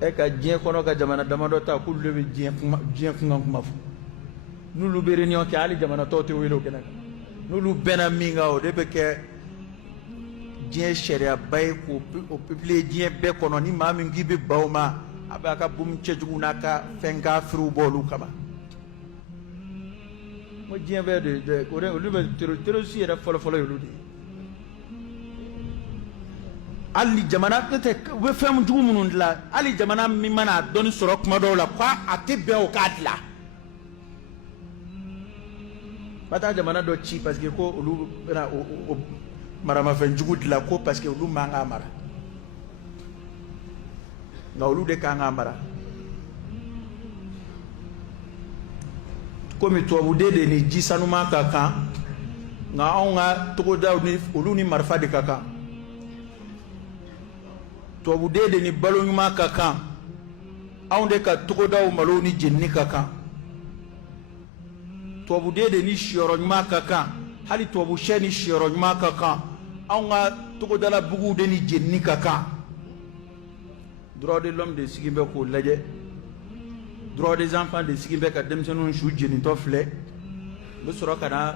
e ka diɲɛ kɔnɔ ka jamana damadɔ ta k'olu de bɛ diɲɛ kunkan kuma fɔ n'olu bɛ réunion kɛ hali jamana tɔw tɛ wele o kɛnɛ kan n'olu bɛnna min kan o de bɛ kɛ diɲɛ sariyaba ye k'o publier diɲɛ bɛɛ kɔnɔ ni maa min k'i bɛ ban o ma a b'a ka bomu cɛjugu n'a ka fɛn kafiriw bɔ olu kama mo diɲɛ bɛɛ de olu bɛ terroriste yɛrɛ fɔlɔ-fɔlɔ ye olu de ye hali jamana tɛ u bɛ fɛn jugu minnu dilan hali jamana min mana dɔnni sɔrɔ kuma dɔw la k'a tɛ bɛn o k'a dilan ka taa jamana dɔ ci parce que ko olu bɛna o maramafɛn jugu dilan ko parce que olu man k'a mara nka olu de kan k'a mara komi tubabuden de ni ji sanuman ka kan nka anw ka togodaw ni olu ni marifa de ka kan tubabuden de ni balo ɲuman ka kan anw de ka togodaw malo ni jenini ka kan tubabuden de ni siyɔrɔ ɲuman ka kan hali tubabu sɛ ni siyɔrɔ ɲuman ka kan anw ka togodala buguw de ni jenini ka kan droit de l'homme de sigi bɛ k'o lajɛ droit des enfants de sigi bɛ ka denmisɛnninw su jenitɔ filɛ u bɛ sɔrɔ ka na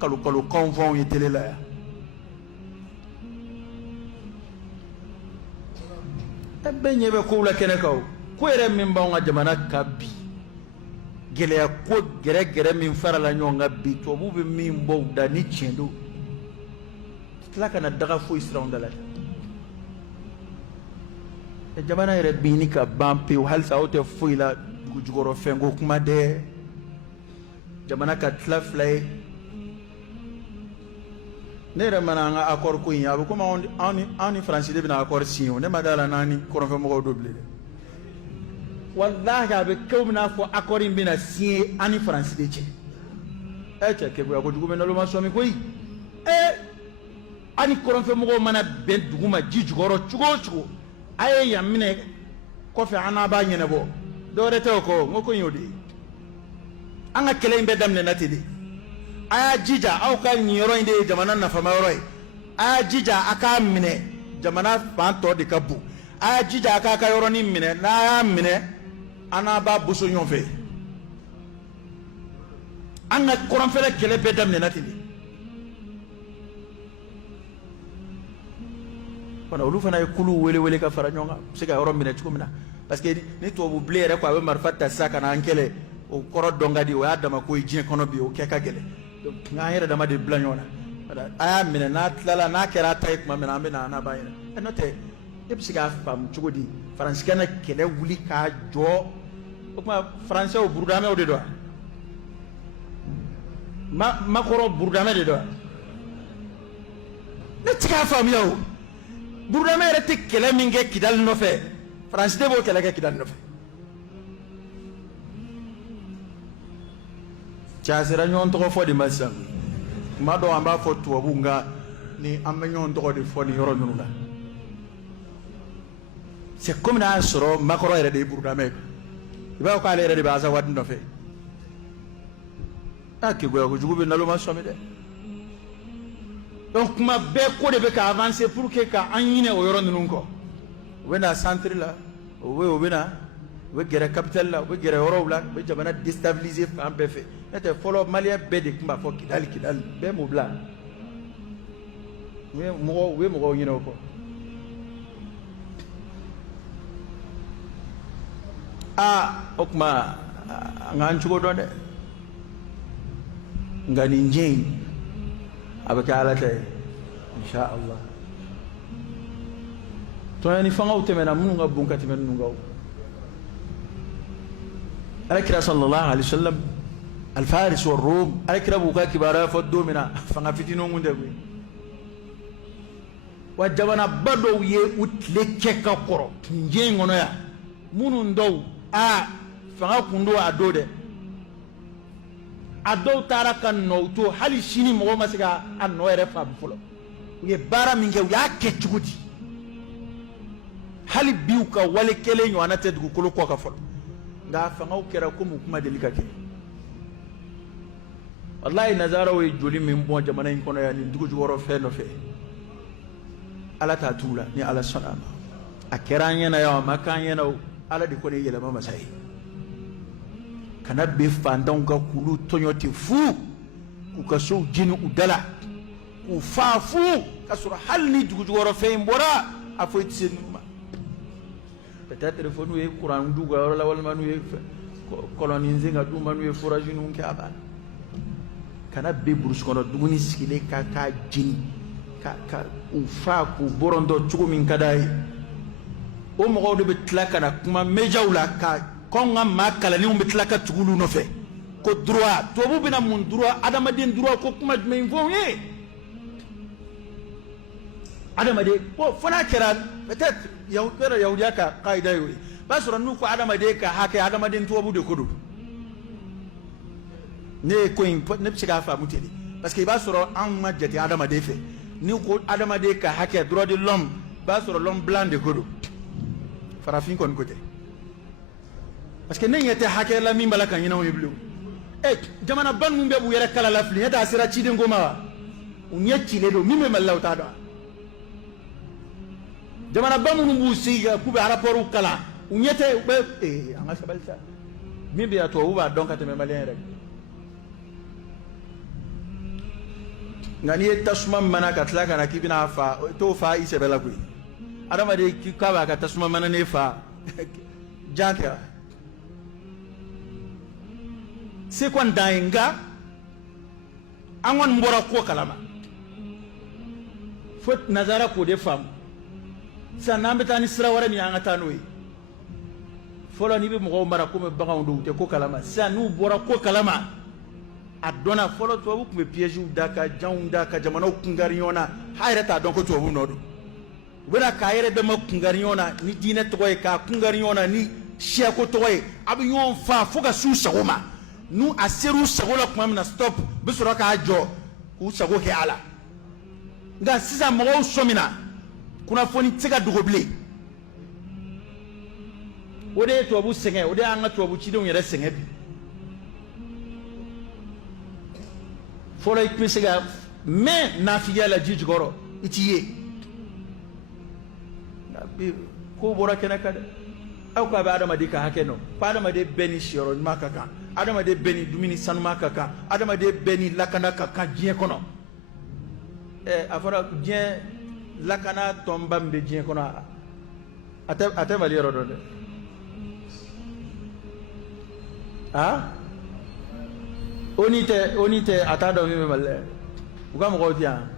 kalo-kalokanw fɔ anw ye télé la yan e bɛɛ ɲɛ bɛ kow la kɛnɛ kan o ko yɛrɛ min b'anw ka jamana kan bi gɛlɛya ko gɛrɛ-gɛrɛ min farala ɲɔgɔn kan bi tubabuw bɛ min bɔ u da ni tiɲɛ don tila ka na daga foyi siranw da la jamana yɛrɛ binni ka ban pewu halisa aw tɛ foyi la dugujukɔrɔ fɛnko kuma dɛ jamana ka tila fila ye ne yɛrɛ mana an ka accord ko in a bɛ komi anw ni faransi de bɛna accord signé o ne ma d'a la n'an ni kɔrɔnfɛmɔgɔw do bilen dɛ walahi a bɛ kɛ o bɛna fɔ accord in bɛna signé an ni faransi de cɛ cɛ kɛgoya kojugu bɛ naloma sɔmi koyi an ni kɔrɔnfɛmɔgɔw mana bɛn dugu ma ji jukɔrɔ cogo o cogo a ye yan minɛ kɔfɛ an n'a b'a ɲɛnabɔ dɔwɛrɛ tɛ o kɔ n ko ko in y'o de ye an ka kɛlɛ in bɛɛ daminɛna ten de a y'a jija aw ka nin yɔrɔ in de ye jamana nafama yɔrɔ ye a y'a jija a k'a minɛ jamana fan tɔ de ka bon a y'a jija a k'a ka yɔrɔnin minɛ n'a y'a minɛ an n'a b'a boso ɲɔgɔn fɛ an ka kɔrɔnfɛla kɛlɛ bɛɛ daminɛna ten de olu fana ye kulu wele ka fara ɲɔgɔn kan se ka yɔrɔ minɛ cogo min na parce que ni tubabu bilen yɛrɛ ko a bɛ marifa ta sisan ka na an kɛlɛ o kɔrɔ dɔn ka di o y'a dama ko ye diɲɛ kɔnɔ bi o kɛ ka gɛlɛn donc an yɛrɛ dama de bila ɲɔgɔn na a y'a minɛ n'a tilala n'a kɛra a ta ye tuma min na an bɛ na an n'a b'a yɛrɛ n'o tɛ e bɛ se k'a faamu cogo di faransi kana kɛlɛ wuli k'a jɔ o tuma faransɛw burudamɛw de don wa makɔrɔ burudamɛ de don wa ne tɛ k'a faamuya o burudamɛ yɛrɛ tɛ kɛlɛ min kɛ Kidali nɔfɛ faransi de b'o kɛlɛ kɛ Kidali nɔfɛ cɛ a sera ɲɔgɔn tɔgɔ fɔ de ma sisan tuma dɔw an b'a fɔ tubabuw nka ni an bɛ ɲɔgɔn tɔgɔ de fɔ nin yɔrɔ ninnu la c'est comme n'a sɔrɔ makɔrɔ yɛrɛ de ye burudamɛ ye i b'a fɔ k'ale yɛrɛ de bɛ Azawadi nɔfɛ kegoya kojugu bɛ naloma sɔmi dɛ donc kuma bɛɛ ko de bɛ ka avancer pour que ka an ɲinɛ o yɔrɔ ninnu kɔ u bɛ na centre la u bɛ na u bɛ gɛrɛ capitale la u bɛ gɛrɛ yɔrɔw la u bɛ jamana déstabiliser fan bɛɛ fɛ n'o tɛ fɔlɔ maliyɛn bɛɛ de tun b'a fɔ Kidali bɛɛ m'o bila u ye mɔgɔw ɲinɛ o kɔ o tuma an k'an cogo dɔn dɛ nka nin diɲɛ in a bɛ kɛ Ala ta ye insha Allah tɔɲɔni fangaw tɛmɛna minnu ka bon ka tɛmɛ ninnu kan Alakira sallallahu alaihi wasallam al-Faris wa Rum Alakira b'u ka kibaruya fɔ don min na fanga fitininw kun tɛ koyi wa jamanaba dɔw ye u tile kɛ ka kɔrɔ nin diɲɛ in kɔnɔ yan minnu dɔw fanga kun don a don dɛ a dɔw taara ka nɔ to hali sini mɔgɔ ma se ka a nɔ yɛrɛ faamu fɔlɔ u ye baara min kɛ u y'a kɛ cogo di hali bi u ka wale kelen ɲɔgɔnna tɛ dugukolo kɔ kan fɔlɔ nka fangaw kɛra komi u kuma deli ka kɛ wallahi nazaraw ye joli min bɔn jamana in kɔnɔ yan nin dugu jukɔrɔ fɛn nɔfɛ Ala t'a t'u la ni Ala sɔnna a ma a kɛra an ɲɛna yan a ma k'an ɲɛna o ala de kɔni ye yɛlɛma masa ye kana bɛ fantanw ka k'ulu tɔɲɔ ten fu k'u ka sow jeni u dala k'u faa fu ka sɔrɔ hali ni dugujukɔrɔ fɛn in bɔra a fɔ i tɛ se ninnu ma peut-être fo n'u ye kuran d'u ka yɔrɔ la walima n'u ye kɔlɔnninsen ka d'u ma n'u ye forage ninnu kɛ a banna kana bɛ burusi kɔnɔ dumuni sigilen k'a jeni ka u faa k'u bɔrɔntɔ cogo min ka d'a ye o mɔgɔw de bɛ tila ka na kuma médiaw la ka kɔn ka maa kalanenw bɛ tila ka tugu olu nɔfɛ ko droit tubabu bɛna mun droit adamaden droit ko kuma jumɛn fɔ u ye adamaden bon fo n'a kɛra peut-être yahudiya ka kaida y'o ye i b'a sɔrɔ n'u ko adamaden ka hakɛ adamaden tubabu de ko don ne ye ko in ne bɛ se k'a faamu ten de parce que i b'a sɔrɔ anw ma jate adamaden fɛ n'u ko adamaden ka hakɛ droit de l'homme i b'a sɔrɔ l'homme blanc de ko don farafin kɔni ko tɛ parce que ne ɲɛ tɛ hakɛ la min b'a la ka ɲinanw ye bilen jamanaba ninnu bɛɛ b'u yɛrɛ kala la fili ɲɛ tɛ a sera ciden ko ma wa u ɲɛ cilen don min bɛ mali la u t'a dɔn jamanaba minnu b'u sigi k'u bɛ rapport kalan u ɲɛ tɛ u bɛ an ka sabali sa min bɛ yan tubabu b'a dɔn ka tɛmɛ maliyɛn yɛrɛ nka n'i ye tasuma mana ka tila ka na k'i bɛna fa t'o fa i sɛbɛ la koyi adamaden k'a b'a ka tasuma mana ne fa jan kɛra se kɔni dan ye nka an kɔni bɔra ko kalama fo nazara k'o de faamu sisan n'an bɛ taa ni sira wɛrɛ min an ka taa n'o ye fɔlɔ n'i bɛ mɔgɔw mara komi baganw don u tɛ ko kalama sisan n'u bɔra ko kalama a dɔnna fɔlɔ tubabu tun bɛ pièges da ka janw da ka jamanaw kunkari ɲɔgɔn na a yɛrɛ t'a dɔn ko tubabu nɔ don u bɛna k'a yɛrɛ dama kunkari ɲɔgɔn na ni diinɛ tɔgɔ ye k'a kunkari ɲɔgɔn na ni siyako tɔgɔ ye a bɛ ɲɔgɔn faa fo ka s'u sago ma n'u a ser'u sago la tuma min na stop u bɛ sɔrɔ k'a jɔ k'u sago kɛ a la nka sisan mɔgɔw sɔmina kunnafoni tɛ se ka dogo bilen o de ye tubabu sɛgɛn o de y'an ka tubabu cidenw yɛrɛ sɛgɛn bi fɔlɔ i tun bɛ se ka mɛn nafigiya la ji jukɔrɔ i t'i ye nka bi ko bɔra kɛnɛ kan dɛ aw ko a bɛ adamaden ka hakɛ dɔn ko adamaden bɛɛ ni siyɔrɔ ɲuman ka kan adamaden bɛɛ ni dumuni sanuman ka kan adamaden bɛɛ ni lakana ka kan diɲɛ kɔnɔ a fɔra diɲɛ lakana tɔnba min bɛ diɲɛ kɔnɔ a tɛ mali yɔrɔ dɔn dɛ o ni tɛ a t'a dɔn min bɛ mali la u ka mɔgɔw tɛ yan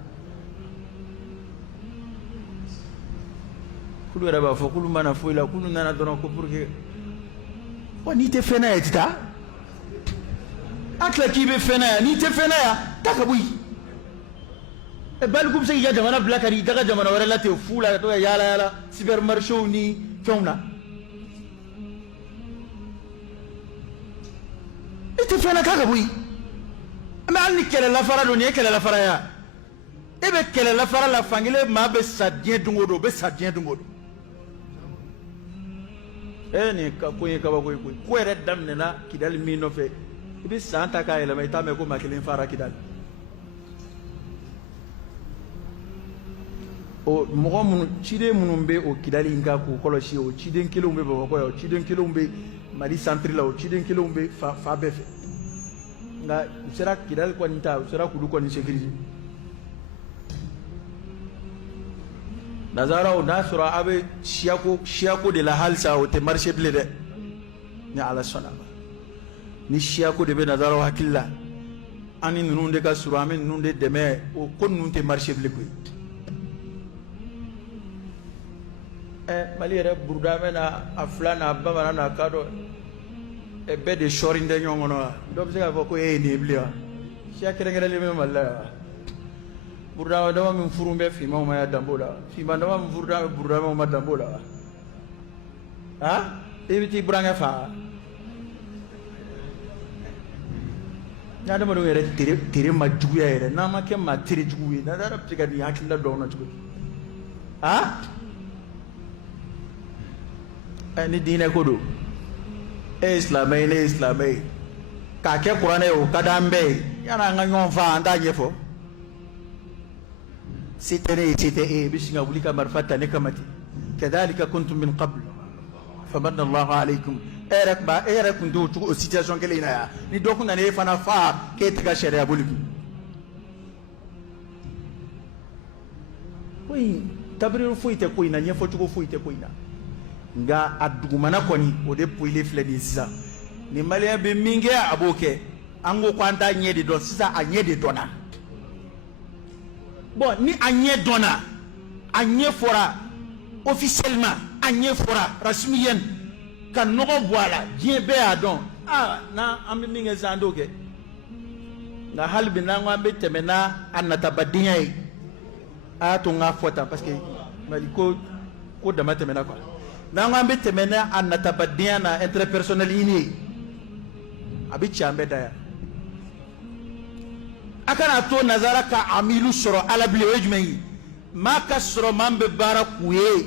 k'ulu yɛrɛ b'a fɔ k'ulu mana foyi la k'ulu nana dɔrɔn ko pour que n'i tɛ fɛn na yan i tɛ taa an tila k'i bɛ fɛn na yan n'i tɛ fɛn na yan taa ka bɔ yen baliku bɛ se k'i ka jamana bila ka n'i daga jamana wɛrɛ la ten fu la ka to ka yaala yaala supermarché ni fɛnw na i tɛ fɛn na taa ka bɔ yen mɛ hali ni kɛlɛlafara don nin ye kɛlɛlafara ye e bɛ kɛlɛlafara la fankelen maa bɛ sa diɲɛ don o don o bɛ sa diɲɛ don o don nin ko ye kabako ye koyi ko yɛrɛ daminɛna Kidali min nɔfɛ i bɛ san ta k'a yɛlɛma i t'a mɛn ko maa kelen fara Kidali o mɔgɔ minnu ciden minnu bɛ o Kidali in kan k'u kɔlɔsi o ciden kelenw bɛ Bamakɔ yan o ciden kelenw bɛ Mali centre la o ciden kelenw bɛ fa bɛɛ fɛ nka u sera Kidali kɔni ta u sera k'olu kɔni sécuriser nazaraw n'a sɔrɔ a bɛ siyako de la halisa o tɛ marché bilen dɛ ni ala sɔnna ma ni siyako de bɛ nazaraw hakili la an ni ninnu de ka surun an bɛ ninnu de dɛmɛ o ko ninnu tɛ marché bilen koyi Mali yɛrɛ buruda bɛ na a fila n'a bamanan n'a ka dɔ bɛɛ de sɔɔri tɛ ɲɔgɔn kɔnɔ wa dɔw bɛ se k'a fɔ ko e ye nin ye bilen wa siya kɛrɛnkɛrɛnlen bɛ Mali la wa buruda dama min furu bɛ finmanw ma ya danbo la finman dama min furu bɛ burudamanw ma danbo la wa e bɛ t'i burankɛ fa ni adamadenw yɛrɛ tere ma juguya yɛrɛ n'an ma kɛ maa tere jugu ye nazara bɛ se ka nin hakilila dɔw na cogo di ni diinɛ ko don e ye silamɛ ye ne ye silamɛ ye k'a kɛ kuranɛ ye o ka d'an bɛɛ ye yan'an ka ɲɔgɔn faa an t'a ɲɛfɔ se tɛ ne ye se tɛ e ye i bɛ sin ka wuli ka marifa ta ne kama ten kadhalika kuntum min qabl famanna Allahu alaykum erek ndo to situation kele ina ya ni doku na ne fana fa ke tiga sharia bulki koyi tabriru fuite koyi na nyefo tuko fuite koyi na nga adugumana koni ode puile fledi sisa ni malien be minge aboke ango kwanta nyedi do sisa anyedi dona bon ni anye dona anye fora officiellement anye fora rasmiyen kan nogo voila bien be adon na ambi minge zandoge na halbi na ngambe temena anata badinya yi to nga fota parce que maliko ko dama temena quoi na ngambe temena anata badinya na interpersonnel ini abi chambe daya akana to nazara ka amilu soro ala bile wejmei maka soro mambe bara kuye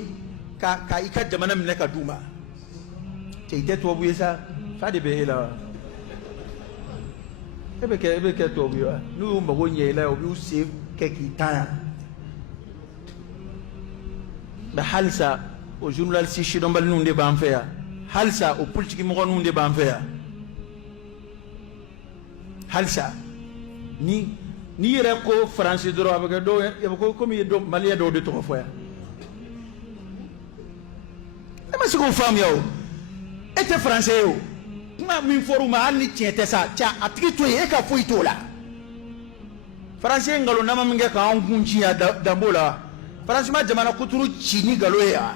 ka ika jamana mne ka duma teite to buye sa fade be hela ebe ke to buye nu mbago nyela obi usi ke kitana ba halsa o journal si shidombal nunde ba amfea halsa o politique mo nunde ba amfea halsa ni yere ko français doro avec do e ko comme do malien do de to foya e ma siko fam yo ete français yo ma min foruma anni tiete sa cha atiki to e ka foi to la français ngalo nama minge ka angunji ya dambola français ma jamana kuturu chini galo ya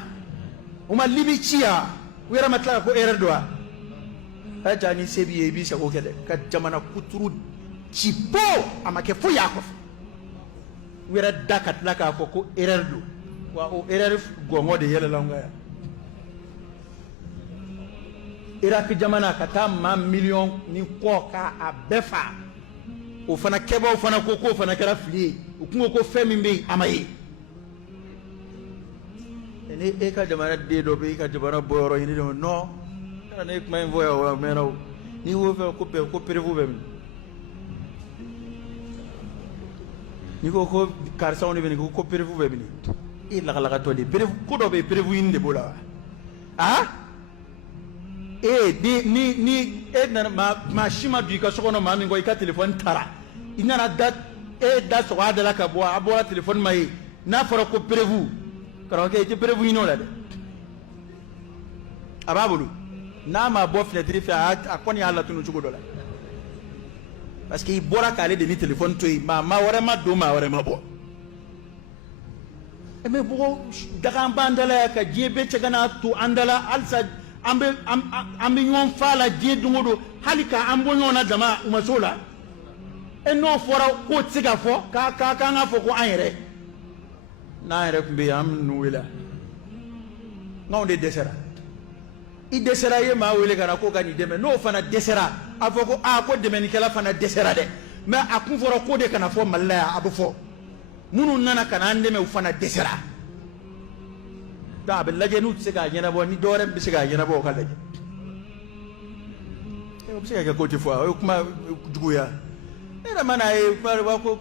uma libi chia wera matla ko erreur do a jani sebi e bi sa ko kede ka jamana kuturu chipo amake fo yakof wera dakat laka ko erreur do wa o erreur gongo de yele longa ya iraki jamana kata ma million ni ko ka abefa o fana keba o fana ko fana kera fili o kungo ko femi mbe amayi ene e ka jamana de do be ka jamana boyoro ni no kana ne kuma voya wa mero ni wo fe ko prevu be ni ko karsa on be ko prevu be ni e la to de prevu ko do be prevu inde bola ni na ma shima bi ka sokono ma mi ngoy ka telephone tara ina dat da so ada la ka bo abora telephone mai na fara ko prevu karo ke ti prevu ino la de ababulu na ma bo fenêtre fa akoni ala tunu chugo dola parce que ibora ka le de ni telephone to ma wore ma do ma wore ma bo e me bo daga bandala ka jebe tegana to andala alsa ambe nyon fala je dungodo halika ambo nyona dama umasola eno fora ko tsiga fo ka nga fo ko ayre na ayre kumbe am nuwela ngonde desera i desera ye ma wele kana ko gani deme no fana desera afoko ko deme ni kala fana desera de mais akun fora ko de kana fo mallaya abu fo munu nana kana andeme u fana desera da be laje nu tsega nyana bo ni dore be tsega nyana bo kala je e o tsega ko ti fo o kuma juguya era mana e ba ko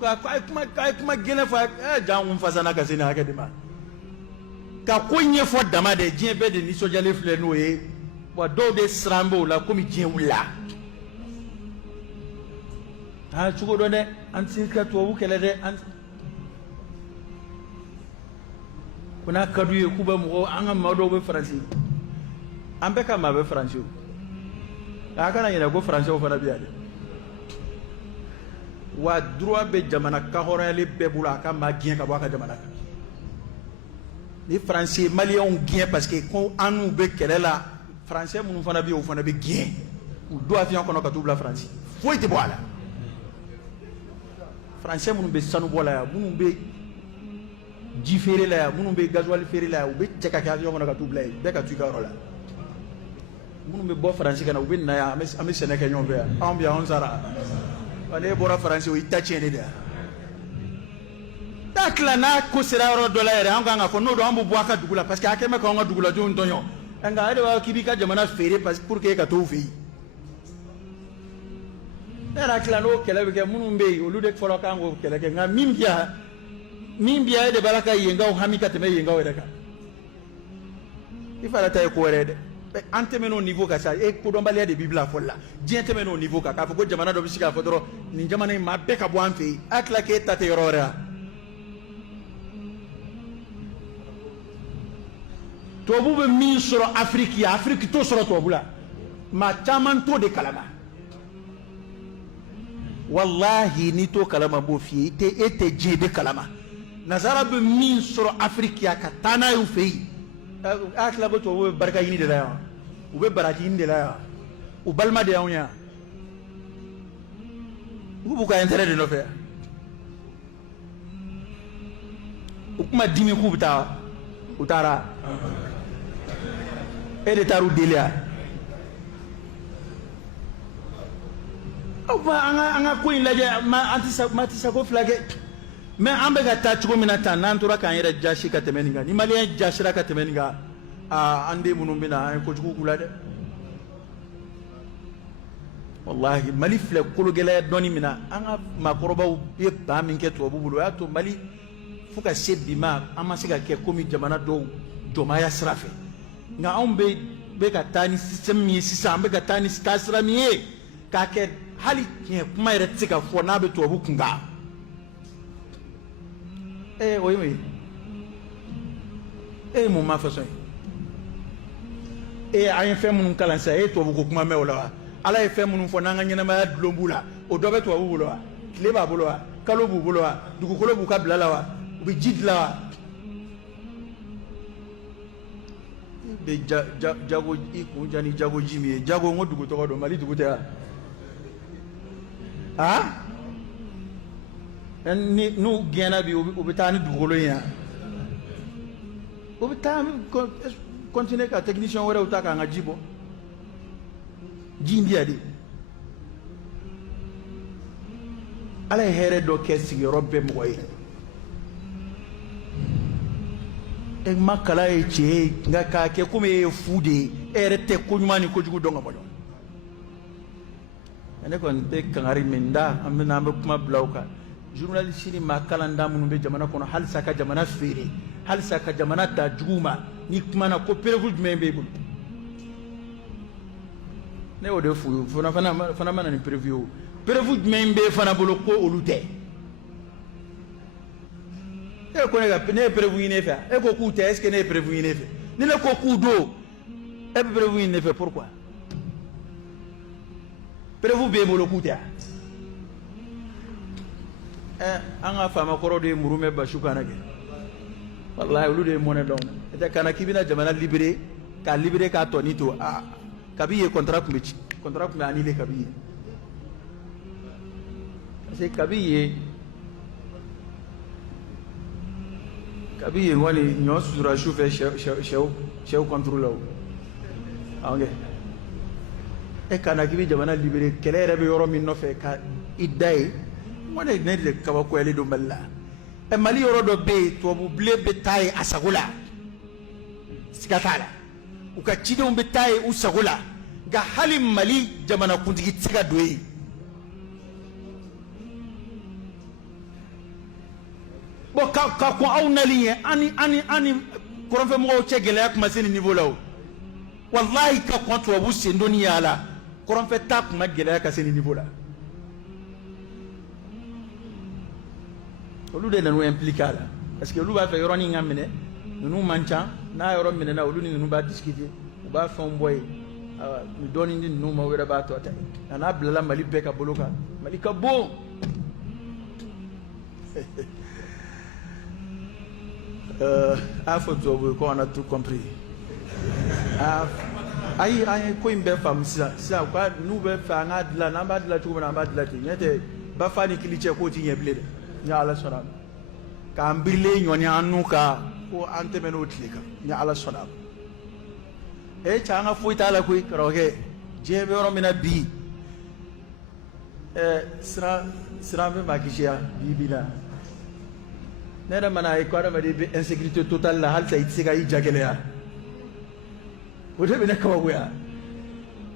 kuma gele fa jangun fasana ka sina ka dima ka konye fo dama de jien be de ni sojale fle no e wa do de srambo la komi jien wula ha chugo do ne an sika to wu kele de an kuna kaduye kuba mo anga mado be français ambe ka ma be français aka na yina go français o fana biya wa droit be jamana ka horale be bula ka ma gien ka baka jamana ni français malien gien parce que ko anu be kelela français munu fana bi o fana be gien ou do avion kono ka tubla français foi te boala français munu be sanu bola ya munu be jifere la munu be gasoil fere la u be cheka ka yo ka tublay be ka tuika rola munu be bo français kana u be na ya ame seneka nyon be ambia on sara wale bora français o itache ne da takla na ko sera ro dollar anga nga fo no do ambu boaka dugula parce que akeme ko nga dugula jo ntonyo anga ade wa kibika jamana fere parce pour que ka to fi era kla no kele be munu be o lude folo ka ngo kele ke nga mimbia de baraka yenga o hamika teme yenga o deka il fallait être cohérent. En termes au niveau ça et kodonbalia de bible folla dien termes au niveau ka fo ko jamana do bisika fo doro ni jamana ma be ka bo an fe akla ke tate yorora to bu be min soro afrique to soro to bula ma chaman to de kalama wallahi ni to kalama bo fi ete je de kalama nazara be min soro afrique ya ka tana yu fe akla go to barka yini de la u be baraki yini de la u balma de awnya u bu ka intérêt de no fe u kuma dimi ku buta utara e de taru delia o ba anga ko in laje ma antisa ko flage mais an bɛ ka taa cogo min na tan n'an tora k'an yɛrɛ jasi ka tɛmɛ nin kan ni maliyɛn jasira ka tɛmɛ nin kan an den minnu bɛ na an ye kojugu k'u la dɛ wallahi mali filɛ kologɛlɛya dɔɔni min na an ka maakɔrɔbaw ye ban min kɛ tubabu bolo o y'a to mali fo ka se bi ma an ma se ka kɛ komi jamana dɔw jɔnmaya sira fɛ nka anw bɛ ka taa ni système min ye sisan an bɛ ka taa ni taasira min ye k'a kɛ hali tiɲɛ kuma yɛrɛ tɛ se ka fɔ n'a bɛ tubabu kun kan. Oui. Mon ma façon. A ye fɛn minnu kalan sisan tubabu ko kuma mɛn o la wa ala ye fɛn minnu fɔ n'an ka ɲɛnamaya dulon b'u la o dɔ bɛ tubabu bolo wa tile b'a bolo wa kalo b'u bolo wa dugukolo b'u ka bila la wa u bɛ ji dilan wa i bɛ jago i kun ja ni jago ji min ye jago n ko dugu tɔgɔ dɔn mali dugu tɛ wa n'u gɛnna bi u bɛ taa ni dugukolo in yan u bɛ taa continuer ka technicien wɛrɛw ta k'an ka ji bɔ ji in di yan de ala ye hɛrɛ dɔ kɛ sigiyɔrɔ bɛɛ mɔgɔ ye e ma kala ye cɛ ye nka k'a kɛ komi e ye fu de ye e yɛrɛ tɛ ko ɲuman ni kojugu dɔn ka bɔ ɲɔgɔn ne kɔni tɛ kangari min da an bɛ kuma bila o kan journaliste ni maa kalanda minnu bɛ jamana kɔnɔ halisa ka jamana feere halisa ka jamana da jugu ma ni kumana ko preuve jumɛn b'e bolo ne y'o de f'u ye fana ma na ni preuve ye o preuve jumɛn b'e fana bolo ko olu tɛ e ko ne ye preuve ɲini e fɛ e ko k'u tɛ est ce que ne ye preuve ɲini e fɛ ni ne ko k'u don e bɛ preuve ɲini ne fɛ pourquoi preuve b'e bolo k'u tɛ an ka faama kɔrɔ de ye muru mɛn basiw kana kɛ walahi olu de ye mɔnɛ dɔn o tɛ kana k'i bɛna jamana libéré k'a libéré k'a tɔni to kabi ye contrat tun bɛ ci contrat tun bɛ annulé kabi ye parce que kabi ye kɔni ɲɔ susura su fɛ sɛw contrôle la o awɔ kɛ e kana k'i bɛ jamana libéré kɛlɛ yɛrɛ bɛ yɔrɔ min nɔfɛ ka i da ye mo ne de kabakoyali do Mali la Mali yɔrɔ dɔ bɛ yen tubabu bilen bɛ taa ye a sago la siga t'a la u ka cidenw bɛ taa ye u sago la nka hali Mali jamanakuntigi tɛ se ka don yen bon ka kɔn aw nali ye ani kɔrɔnfɛmɔgɔw cɛ gɛlɛya kuma se nin niveau la o wallahi ka kɔn tubabu sen donni y'a la kɔrɔnfɛ ta kuma gɛlɛya ka se nin niveau la olu de nanu impliqué a la parce que olu b'a fɛ yɔrɔnin ka minɛ ninnu man ca n'a yɔrɔ minɛna olu ni ninnu b'a discuter u b'a fɛnw bɔ yen ni dɔɔnin di ninnu ma u yɛrɛ b'a tɔ ta nka n'a bilala Mali bɛɛ ka bolo kan Mali ka bon a fɔ tubabu ye ko on a tout compris ayi an ye ko in bɛɛ faamu sisan u ka n'u bɛ fɛ an k'a dilan n'an b'a dilan cogo min na an b'a dilan ten ɲɛ tɛ Bafa ni Kili cɛ k'o ti ɲɛ bilen dɛ ni ala sɔnna k'an birilen ɲɔni an n'u kan ko an tɛmɛn'o tile kan ni ala sɔnna cɛ an ka foyi t'a la koyi karamɔgɔkɛ diɲɛ bɛ yɔrɔ min na bi siran bɛ maa kisi ya bi la ne yɛrɛ mana ye ko adamaden bɛ insécurité totale la halisa i tɛ se ka i ja gɛlɛya o de bɛ ne kabakoya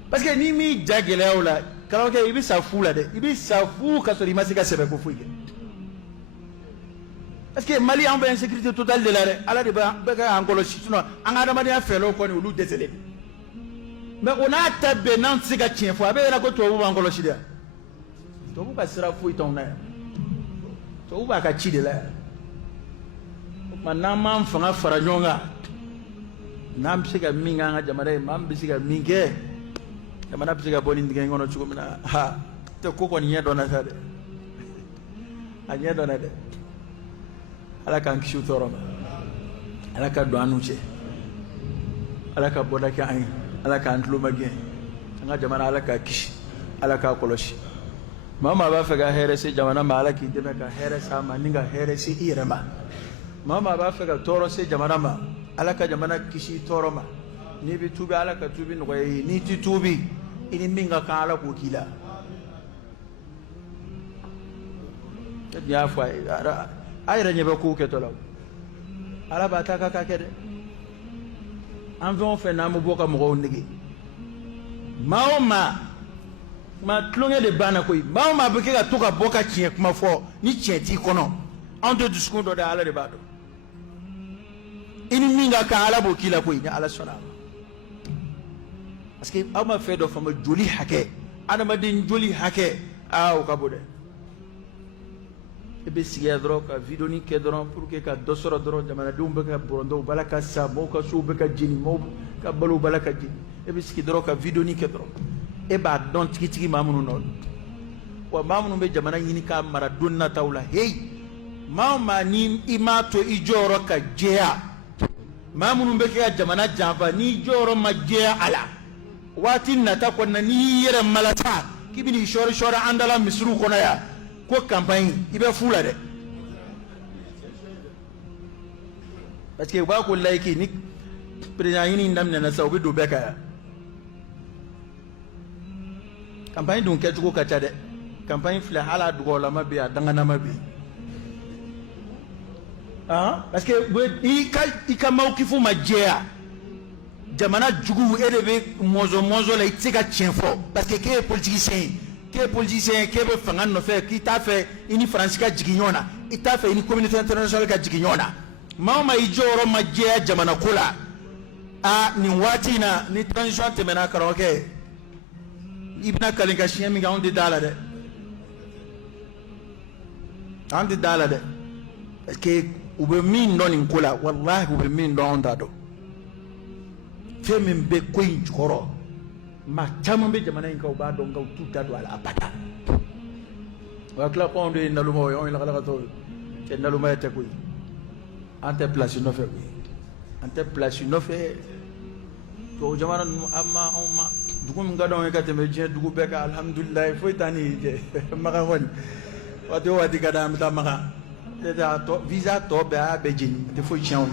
parce que n'i m'i ja gɛlɛya o la karamɔgɔkɛ i bɛ sa fu la dɛ i bɛ sa fu ka sɔrɔ i ma se ka sɛbɛ ko foyi kɛ parce que Mali en insécurité totale de l'arrêt ala de ba ka angolo sinon an adamadiya fɛlɛw kɔni olu dɛsɛlen mais on a tabé nan se ka tiɲɛ fɔ a bɛ yɛrɛ ko tubabu b'an kɔlɔsi de tubabu ka sira foyi t'anw na yan tubabu b'a ka ci de la yan o tuma n'an m'an fanga fara ɲɔgɔn kan n'an bɛ se ka min kɛ an ka jamana ye maa min bɛ se ka min kɛ jamana bɛ se ka bɔ nin dingɛ in kɔnɔ cogo min na ha tɛ ko kɔni ɲɛ dɔnna sa dɛ a ɲɛ dɔnna dɛ ala k'an kisi tɔɔrɔ ma ala ka don an n'u cɛ ala ka bɔda kɛ an ye ala k'an tulo magɛn an ka jamana ala k'a kisi ala k'a kɔlɔsi maa maa b'a fɛ ka hɛrɛ se jamana ma ala k'i dɛmɛ ka hɛrɛ s'a ma ni ka hɛrɛ se i yɛrɛ ma maa maa b'a fɛ ka tɔɔrɔ se jamana ma ala ka jamana kisi tɔɔrɔ ma n'i bɛ tuubi ala ka tuubi nɔgɔya i ye n'i tɛ tuubi i ni min ka kan ala k'o k'i la n y'a fɔ a ye a yɛrɛ ɲɛ bɛ kow kɛtɔ la ala b'a ta ka kɛ dɛ an fɛn o fɛn n'an bɛ bɔ ka mɔgɔw nege maa o maa tulonkɛ de banna koyi maa o maa bɛ kɛ ka to ka bɔ ka tiɲɛ kuma fɔ ni tiɲɛ t'i kɔnɔ anw tɛ dusukun dɔ de ala de b'a dɔn i ni min ka kan ala b'o k'i la koyi ni ala sɔnna a ma parce que aw ma fɛn dɔ faamu joli hakɛ adamaden joli hakɛ o ka bon dɛ i bɛ sigi yan dɔrɔn ka vidéo kɛ dɔrɔn pour que ka dɔ sɔrɔ dɔrɔn jamanadenw bɛ ka bɔrɔntɔ u b'a la ka sa mɔgɔw ka sow bɛ ka jeni mɔgɔw ka balow b'a la ka jeni e bɛ sigi dɔrɔn ka vidéo kɛ dɔrɔn e b'a dɔn tigitigi maa minnu nɔ wa maa minnu bɛ jamana ɲini k'a mara don nataw la heyi maa o maa ni i m'a to i jɔyɔrɔ ka jɛya maa minnu bɛ kɛ ka jamana janfa n'i jɔyɔrɔ ma jɛya a la waati nata kɔnɔna n'i y'i yɛrɛ malasa k'i bɛ n'i sɔɔri an dala misiriw kɔnɔ yan ko campagne i bɛ fu la dɛ parce que u b'a ko layiki ni président ɲini daminɛna sisan u bɛ don bɛɛ kan yan campagne dun kɛcogo ka ca dɛ campagne filɛ hali a dugawalama bɛ yen a danganama bɛ yen parce que i ka mawkifu ma jɛya jamana jugu e de bɛ mɔnzɔn la i tɛ se ka tiɲɛ fɔ parce que k'e ye politicien ye k'e politicien ye k'e bɛ fanga nɔfɛ k'i t'a fɛ i ni faransi ka jigin ɲɔgɔn na i t'a fɛ i ni communauté internationale ka jigin ɲɔgɔn na maa o maa i jɔyɔrɔ ma jɛya jamana ko la nin waati in na ni transition tɛmɛna karamɔgɔkɛ i bɛna kalen ka siɲɛ min kɛ anw tɛ da la dɛ an tɛ da la dɛ parce que u bɛ min dɔn nin ko la walahi u bɛ min dɔn anw t'a dɔn fɛn min bɛ ko in jukɔrɔ maa caman bɛ jamana in kan u b'a dɔn nka u t'u da don a la abada o ka tila ko anw de ye nalomaw ye anw ye lakalakatɔw ye cɛ nalomaya tɛ koyi an tɛ place nɔfɛ koyi an tɛ place nɔfɛ tubabu jamana ninnu anw ma dugu min ka d'anw ye ka tɛmɛ diɲɛ dugu bɛɛ kan alihamudulilayi foyi t'an ni cɛ makan kɔni waati o waati ka d'an an bɛ taa makan visa tɔ bɛɛ a y'a bɛɛ jeni tɛ foyi tiɲɛ anw